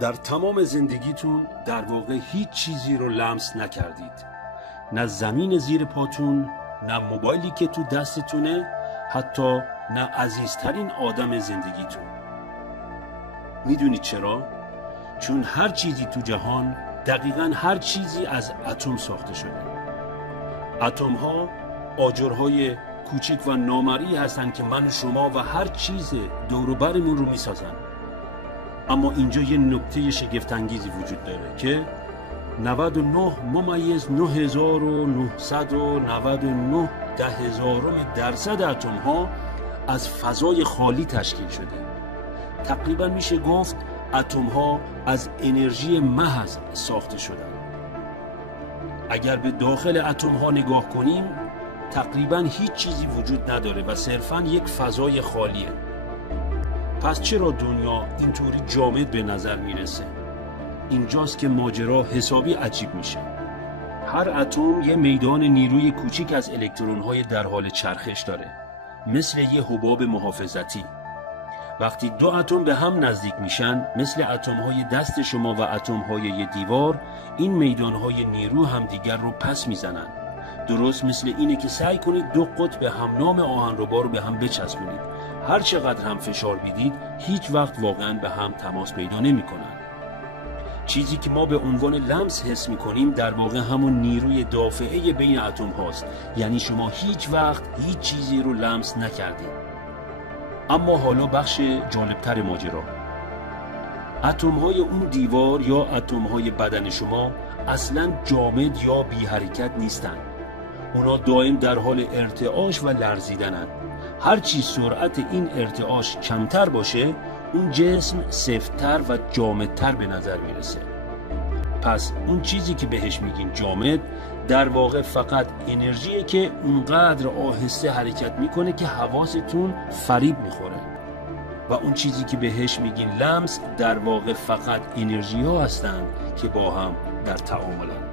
در تمام زندگیتون در واقع هیچ چیزی رو لمس نکردید، نه زمین زیر پاتون، نه موبایلی که تو دستتونه، حتی نه عزیزترین آدم زندگیتون. میدونید چرا؟ چون هر چیزی تو جهان، دقیقاً هر چیزی از اتم ساخته شده. اتم ها آجرهای کوچک و نامرئی هستن که من و شما و هر چیز دور و برمون رو میسازن. اما اینجا یه نکته شگفت انگیزی وجود داره که 99,999,999% اتم ها از فضای خالی تشکیل شده. تقریبا میشه گفت اتم ها از انرژی محض ساخته شدن. اگر به داخل اتم ها نگاه کنیم، تقریبا هیچ چیزی وجود نداره و صرفا یک فضای خالیه. پس چرا دنیا اینطوری جامد به نظر میرسه؟ اینجاست که ماجرا حسابی عجیب میشه. هر اتم یه میدان نیروی کوچیک از الکترون‌های در حال چرخش داره، مثل یه حباب محافظتی. وقتی دو اتم به هم نزدیک میشن، مثل اتم‌های دست شما و اتم‌های یه دیوار، این میدان‌های نیرو همدیگر رو پس میزنن. درست مثل اینه که سعی کنید دو قطب همنام آهنربا رو به هم بچسبونید. هر چقدر هم فشار میدید، هیچ وقت واقعاً به هم تماس پیدا نمی‌کنن. چیزی که ما به عنوان لمس حس می‌کنیم در واقع همون نیروی دافعه بین اتم هاست. یعنی شما هیچ وقت هیچ چیزی رو لمس نکردید. اما حالا بخش جالبتر ماجرا. اتم‌های اون دیوار یا اتم‌های بدن شما اصلاً جامد یا بی حرکت نیستن. اونا دائم در حال ارتعاش و لرزیدنن. هرچی سرعت این ارتعاش کمتر باشه، اون جسم سفت‌تر و جامدتر به نظر میرسه. پس اون چیزی که بهش میگین جامد، در واقع فقط انرژیه که اونقدر آهسته حرکت میکنه که حواستون فریب میخوره. و اون چیزی که بهش میگین لمس، در واقع فقط انرژی ها هستن که با هم در تعاملن.